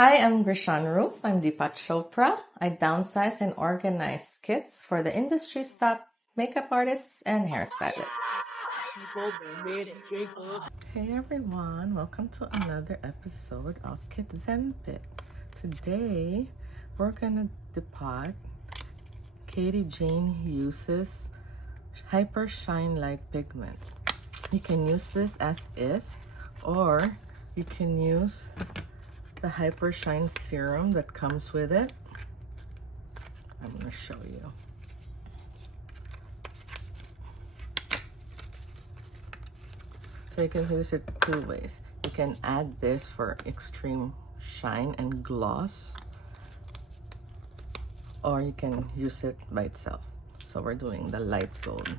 Hi, I'm Grishan Roof. I'm Deepak Chopra. I downsize and organize kits for the industry's top makeup artists and hairstylists. Hey everyone, welcome to another episode of Kit Zenpit. Today, we're gonna depot KJH Hughes Hypershine Lite Pigment. You can use this as is, or you can use the Hypershine serum that comes with it. I'm going to show you. So you can use it two ways. You can add this for extreme shine and gloss, or you can use it by itself. So we're doing the light gold.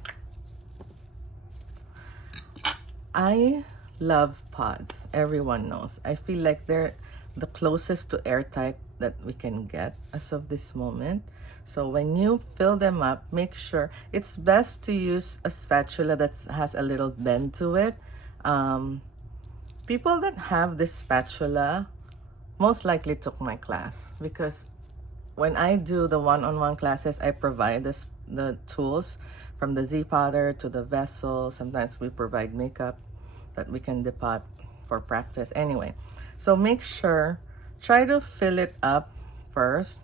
I love pods. Everyone knows. I feel like they're the closest to airtight that we can get as of this moment. So when you fill them up, make sure it's best to use a spatula that has a little bend to it. People that have this spatula most likely took my class, because when I do the one-on-one classes, I provide the tools from the Z powder to the vessel. Sometimes we provide makeup that we can depot for practice. Anyway, so make sure, try to fill it up first.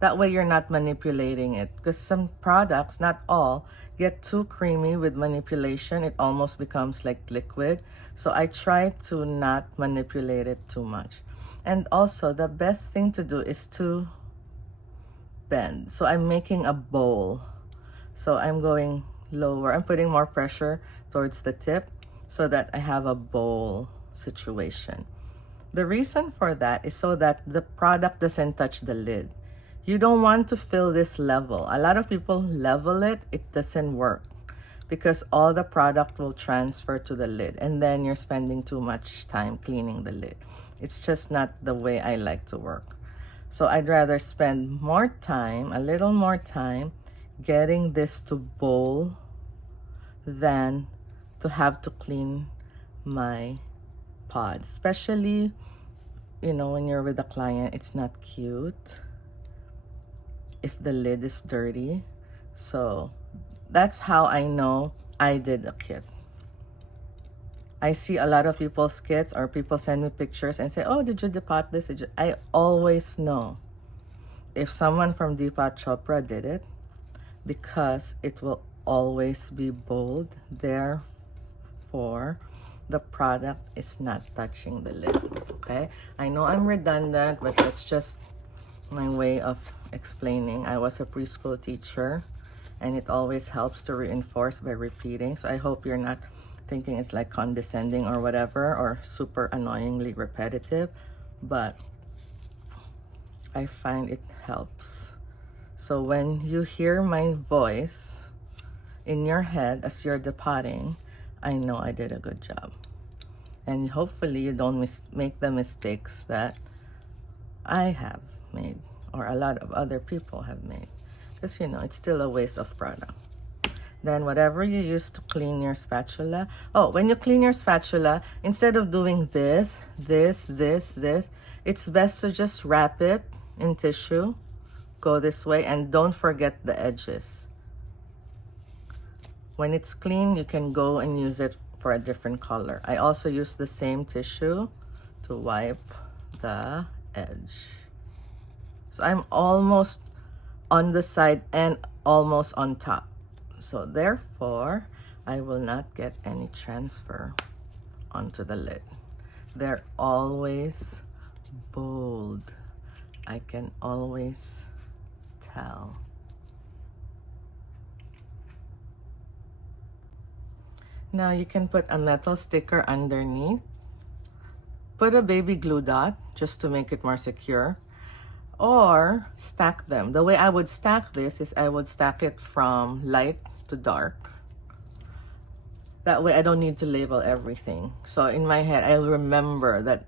That way you're not manipulating it, because some products, not all, get too creamy with manipulation. It almost becomes like liquid. So I try to not manipulate it too much. And also, the best thing to do is to bend. So I'm making a bowl. So I'm going lower. I'm putting more pressure towards the tip so that I have a bowl situation. The reason for that is so that the product doesn't touch the lid. You don't want to fill this level. A lot of people level it. It doesn't work because all the product will transfer to the lid, and then you're spending too much time cleaning the lid. It's just not the way I like to work. So I'd rather spend more time, a little more time, getting this to bowl than to have to clean my pod. Especially, when you're with a client, it's not cute if the lid is dirty. So that's how I know I did a kit. I see a lot of people's kits, or people send me pictures and say, oh, did you depot this? I always know if someone from Deepak Chopra did it, because it will always be bold. Therefore, the product is not touching the lid. Okay? I know I'm redundant, but that's just my way of explaining. I was a preschool teacher, and it always helps to reinforce by repeating. So I hope you're not thinking it's like condescending or whatever, or super annoyingly repetitive, but I find it helps. So when you hear my voice in your head as you're depotting, I know I did a good job. And hopefully you don't make the mistakes that I have made, or a lot of other people have made, because it's still a waste of product. Then whatever you use to clean your spatula, when you clean your spatula, instead of doing this, it's best to just wrap it in tissue, go this way, and don't forget the edges. When it's clean, you can go and use it for a different color. I also use the same tissue to wipe the edge. So I'm almost on the side and almost on top. So therefore, I will not get any transfer onto the lid. They're always bold. I can always tell. Now you can put a metal sticker underneath. Put a baby glue dot just to make it more secure. Or stack them. The way I would stack this is I would stack it from light to dark. That way I don't need to label everything. So in my head, I'll remember that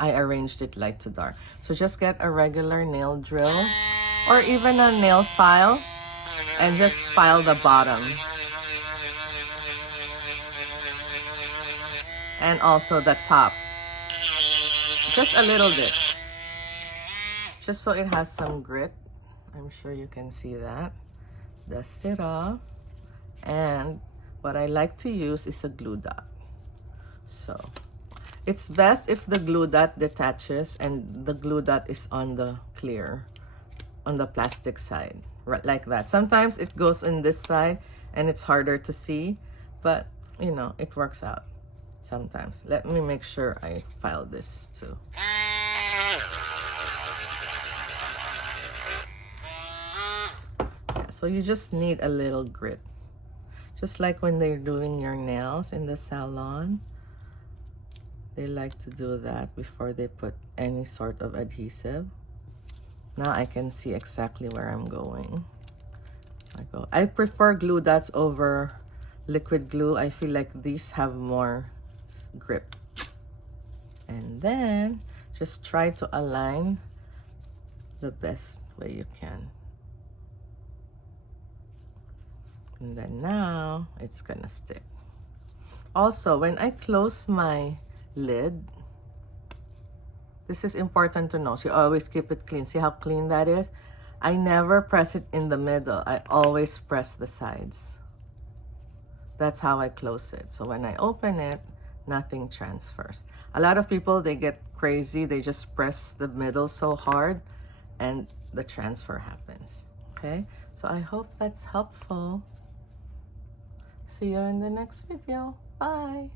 I arranged it light to dark. So just get a regular nail drill or even a nail file and just file the bottom. And also the top. Just a little bit. just so it has some grit. I'm sure you can see that. Dust it off. And what I like to use is a glue dot. So it's best if the glue dot detaches and the glue dot is on the clear, on the plastic side, right, like that. Sometimes it goes in this side and it's harder to see, but you know, it works out sometimes. Let me make sure I file this too. Yeah, so you just need a little grit. Just like when they're doing your nails in the salon, they like to do that before they put any sort of adhesive. Now I can see exactly where I'm going. I prefer glue dots over liquid glue. I feel like these have more grip. And then just try to align the best way you can. And then now it's gonna stick. Also, when I close my lid, this is important to know. So you always keep it clean. See how clean that is? I never press it in the middle. I always press the sides. That's how I close it. So when I open it, nothing transfers. A lot of people, they get crazy. They just press the middle so hard and the transfer happens. Okay? So I hope that's helpful. See you in the next video. Bye.